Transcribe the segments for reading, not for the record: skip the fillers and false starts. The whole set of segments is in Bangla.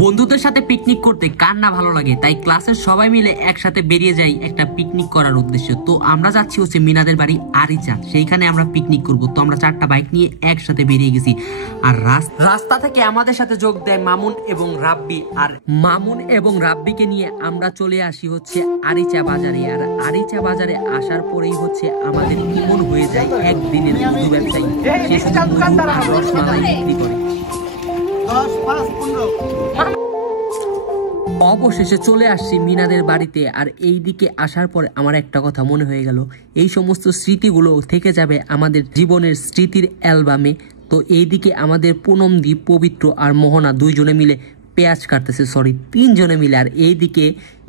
বন্ধুদের সাথে পিকনিক করতে কার না ভালো লাগে, তাই ক্লাসের সবাই মিলে একসাথে বেরিয়ে যাই একটা পিকনিক করার উদ্দেশ্যে। তো আমরা যাচ্ছি হচ্ছে মিনাদের বাড়ি আরিচা, সেইখানে আমরা পিকনিক করব। তো আমরা 4টা বাইক নিয়ে একসাথে বেরিয়ে গেছি। আর রাস্তা থেকে আমাদের সাথে যোগ দেয় মামুন এবং রাব্বি। আর মামুন এবং রাব্বিকে নিয়ে আমরা চলে আসি হচ্ছে আরিচা বাজারে। আর আরিচা বাজারে আসার পরেই হচ্ছে আমাদের ইমন হয়ে যায় একদিনের মধু ব্যবসায়ী। সে শুধু মধু আর রসমালাই বিক্রি করে। অবশেষে চলে আসছি মিনাদের বাড়িতে। আর এই দিকে আসার পরে আমার একটা কথা মনে হয়ে গেল, এই সমস্ত স্মৃতিগুলো থেকে যাবে আমাদের জীবনের স্মৃতির অ্যালবামে। তো এইদিকে আমাদের পুনমদি, পবিত্র আর মোহনা 2 জনে মিলে পেঁয়াজ কাটতেছে, 3 জনে মিলে। আর এইদিকে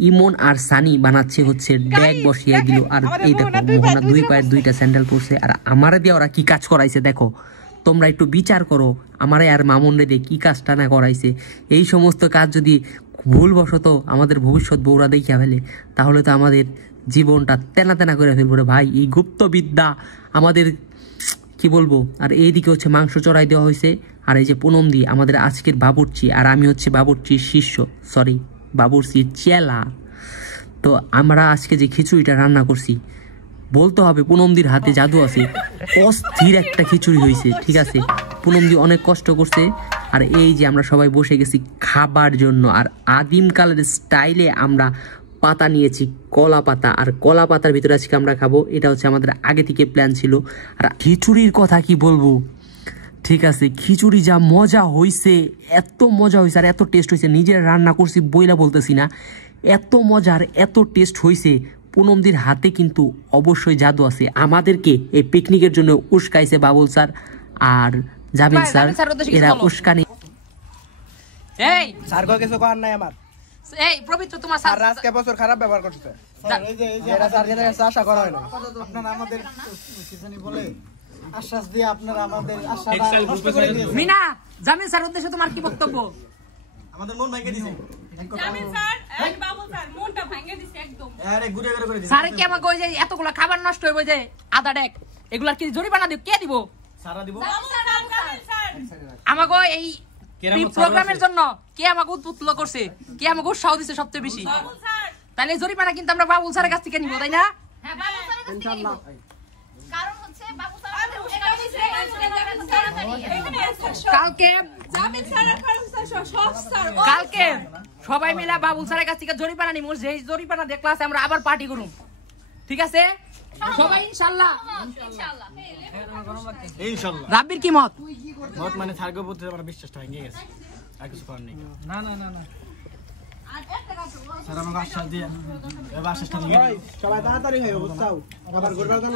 ইমন আর সানি বানাচ্ছে হচ্ছে ড্যাগ বসিয়ে দিল। আর এই দেখো মোহনা 2 পায়ের 2টা স্যান্ডেল পরছে। আর আমারে দিয়ে ওরা কি কাজ করাইছে দেখো, তোমরা একটু বিচার করো আমারে আর মামুন রে দিয়ে কি কাজটা না করাইছে। এই সমস্ত কাজ যদি ভুলবশত আমাদের ভবিষ্যৎ বউরা দেখিয়া ফেলে, তাহলে তো আমাদের জীবনটা তেনা তেনা করে ফেলবো রে ভাই। এই গুপ্তবিদ্যা আমাদের কি বলবো। আর এইদিকে হচ্ছে মাংস চড়াই দেওয়া হয়েছে। আর এই যে পুনমদি আমাদের আজকের বাবুর্চি, আর আমি হচ্ছে বাবুর্চির শিষ্য, বাবুর্চির চেলা। তো আমরা আজকে যে খিচুড়িটা রান্না করছি, বলতে হবে পুনমদির হাতে জাদু আছে। অস্থির একটা খিচুড়ি হয়েছে, ঠিক আছে। পুনমদি অনেক কষ্ট করছে। আর এই যে আমরা সবাই বসে গেছি খাবার জন্য। আর আদিমকালের স্টাইলে আমরা পাতা নিয়েছি, কলা পাতা। আর কলা পাতার ভিতরে আজকে আমরা খাবো, এটা হচ্ছে আমাদের আগে থেকে প্ল্যান ছিল। আর খিচুড়ির কথা কি বলবো, ঠিক আছে, খিচুড়ি যা মজা হয়েছে, এত মজা হয়েছে আর এত টেস্ট হয়েছে, নিজের রান্না করছি বইলা বলতেছি না, এত মজার এত টেস্ট হয়েছে। পুনমদির হাতে কিন্তু অবশ্যই জাদু আছে। আমাদেরকে এই পিকনিকের জন্য উস্কাইছে বাবুল স্যার আর জামিল স্যার, এরা উস্কানি। এই স্যার কো কিছু কর নাই আমার। এই পবিত্র তোমার স্যার আজকে বছর খারাপ ব্যবহার করতেছে। স্যার এই যে এরা স্যার যেটা আশা করা হয় না। আপনারা আমাদের কিছানি বলে আশ্বাস দিয়ে আপনারা আমাদের আশাটা নষ্ট করে দিয়েছেন। মিনা, জামিল স্যার উদ্দেশ্যে তোমার কি বক্তব্য? আমাদের মন ভেঙে দিয়েছে জামিল স্যার। এই বাবু স্যার মনটা ভেঙে দিয়েছে একদম। আরে গুড়ে গুড়ে করে দিয়েছে। স্যার কি আমাকে কই যে এতগুলা খাবার নষ্ট হইব যে আধা ডেক, এগুলা কি জরিমানা দিব? কে দিব? সারা দিব। আমাকে এই প্রোগ্রামের জন্য কে আমাকে উদ্বুদ্ধ করছে, কে আমাকে উৎসাহ দিছে সবচেয়ে বেশি? তাহলে জরিমানা কিন্তু আমরা বাবুল স্যারের কাছ থেকে নিব, তাই না? হ্যাঁ, বাবুল স্যারের কাছ থেকে নিব। কারণ হচ্ছে বাবু স্যার কালকে সবাই মিলে বাবুল স্যারের কাছ থেকে জরিমানা নিব। যেই জরিমানা দিয়ে ক্লাসে আমরা আবার পার্টি করব, ঠিক আছে সবাই? ইনশাআল্লাহ। ইনশাআল্লাহ। রাব্বির কি মত? মত মানে স্যারকে প্রতি আমার বিশ্বাসটা ভেঙে গেছে, আর কিছু করার নেই। না না না না স্যার আমাকে আশ্বাস দিয়ে, এবার আশ্বাসটা দিয়ে সবাই তাড়াতাড়ি হয়ে বুঝছাও, আবার ঘুরবার জন্য